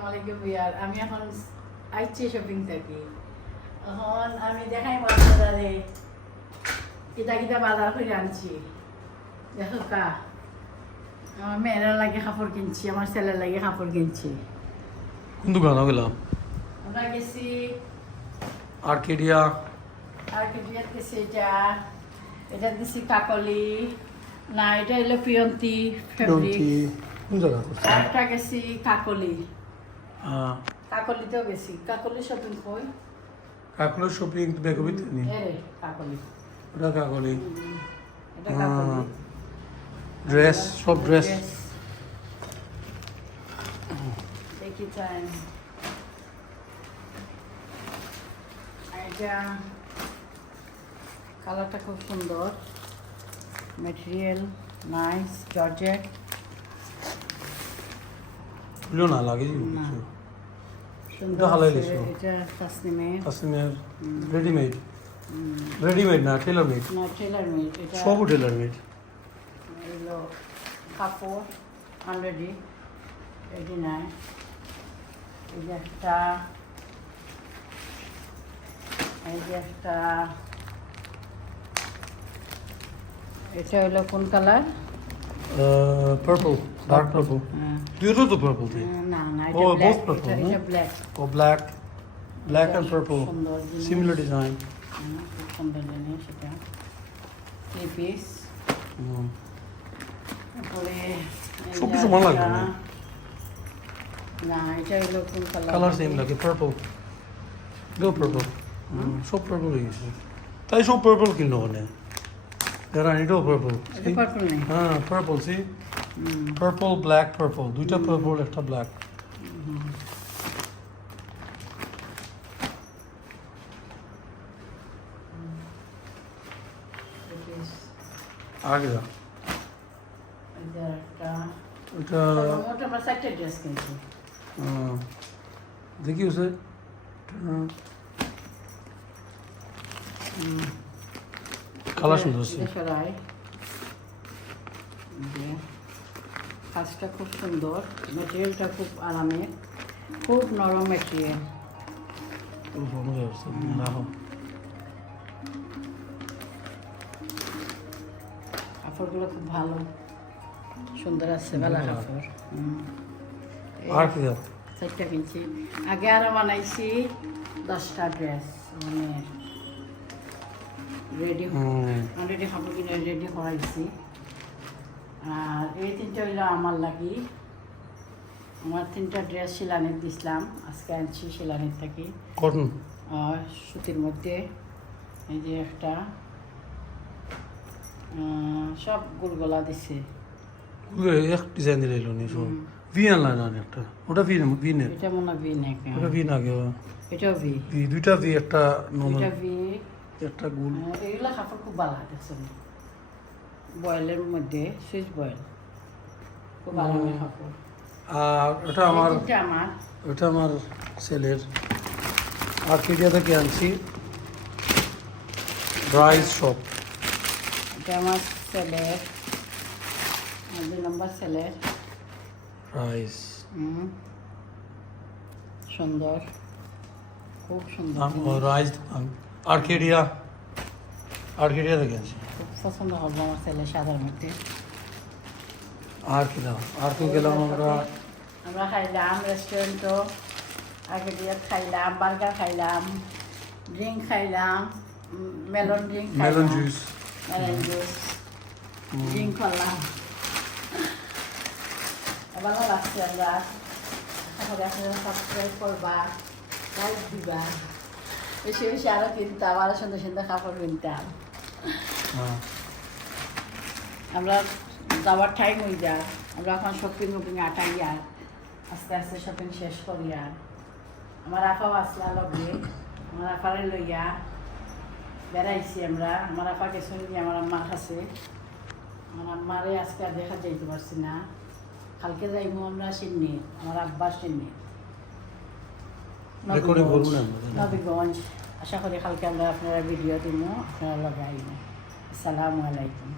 আসসালামু আলাইকুম বিয়ার। আমি এখন আইছি শপিং থেকে। এখন আমি দেখাই বাজারে কিতা কিতা বাজার করে আনছি। দেখো কা আমার মেয়েরা লাগে কাপড় কিনছি, আমার ছেলের লাগে কাপড় কিনছি। কোন দোকানে গেলাম? আমরা গেছি আর্কেডিয়া গেছি। এটা দিছি কাকলি, না এটা হলো পিয়ন্তি ফেব্রিক। কোন জায়গা? একটা গেছি কাকলি, হ্যাঁ কাকলিতেও গেছি। কাকলি শপিং কই? কাকলো শপিং বেগবিত নি কাকলি, ওটা কাকলি এটা কাকলি। ড্রেস সব ড্রেস দেখি চাই। এটা কালারটা খুব সুন্দর, ম্যাটেরিয়াল নাইস, জর্জেট। খুলো না লাগে না, কিছু সুন্দর এটা হালাই আছে। লিখছো? এটা তাসনিমের, আসলে রেডিমেড না টেলার মেড? না টেলার মেড। এটা সব টেলার মেড। হলো কাপড় অলরেডি রেডি নাই। এই যে একটা, এটা হলো কোন কালার? Purple, dark purple. দুটো তো পার্পল তাই? না না, Oh, এটা ব্ল্যাক। both purple, এটা no? ব্ল্যাক। ও ব্ল্যাক অ্যান্ড পার্পল, সুন্দর জিনিস। Similar design. খুব সুন্দর জিনিস এটা। 3 পিস। তারপরে সব কিছু ভালো লাগবে না। না, এটা হলো কোন কালার? কালার সেম লাগে, পার্পল। গো পার্পল। সব পার্পল হয়ে গেছে, তাই সব পার্পল কিনো মানে যারা এটাও পার্পল। এটা পার্পল নেই। হ্যাঁ পার্পল, সি পার্পল ব্ল্যাক পার্পল, দুইটা পার্পল একটা ব্ল্যাক। আগে যা এটা একটা, ওটা ওটা আমরা 4টা ড্রেস কিনছি। দেখি উসে কালার সুন্দর আছে। এটা সরাই। যে কাজটা খুব সুন্দর, ম্যাটেরিয়ালটা খুব আরামের, খুব নরম ম্যাটেরিয়াল। কাপড়গুলো খুব ভালো, সুন্দর আছে, ভালো কাপড়। আর কি দাও? 4টা কিনছি। আগে আরো বানাইছি 10টা ড্রেস, মানে রেডি অলরেডি কাপড় কিনে রেডি করাইছি। আর এই 3টা হইলো আমার লাগি। আমার 3টা ড্রেস শিলানির দিছিলাম, আজকে আনছি শিলানির থেকে। কটন আর সুতির মধ্যে এই যে একটা, সব গোলগোলা দিছে। এক ডিজাইন দিলে এলো নি সব ভি আনলাম না একটা, ওটা ভি ভিনের, এটা মনে হয় ভি নেক, ওটা ভি না গে এটাও ভি। ভি দুইটা ভি, একটা নরমাল এটা ভি। একটা গোল। এইগুলো কাপড় খুব ভালো দেখছেন, বয়েলের মধ্যে সুইচ বয়েল, খুব ভালো কাপড়। আর ওটা আমার, এটা আমার ওটা আমার ছেলের আর্কেডিয়া থেকে আনছি, ব্রাইস শপ। এটা আমার ছেলের, 2 নম্বর ছেলের। ব্রাইস সুন্দর, খুব সুন্দর, রাইস আর্কেডিয়া, আর্কেডিয়া থেকে আনছি। খুব পছন্দ হবে আমার ছেলে সাদার মধ্যে। আর কি দাও? আর তো গেলাম আমরা খাইলাম রেস্টুরেন্টও, আগে দিয়ে খাইলাম, বার্গার খাইলাম, ড্রিঙ্ক খাইলাম, melon drink melon juice, melon juice drink করলাম। ভালো লাগছে। আমরা তারপরে আপনারা সাবস্ক্রাইব করবা, লাইক দিবা, বেশি বেশি আরও কিনতাম, আরও সুন্দর সুন্দর কাপড় কিনতাম। আমরা যাওয়ার টাইম হয়ে যায়, আমরা এখন শপিং ওপিং আটাই, আর আস্তে আস্তে শপিং শেষ করি। আর আমার আপাও আসলা লগে, আমার আপারে লইয়া বেড়াইছি আমরা। আমার আপাকে শুনি আমার আম্মার কাছে, আমার আম্মারে আজকে আর দেখা যাইতে পারছি না। কালকে যাইবো আমরা সিডনি, আমার আব্বা সিডনি নবীগঞ্জ। আশা করি কালকে আমরা আপনারা ভিডিও দিব, আপনারা লগাইব। আসসালামু আলাইকুম।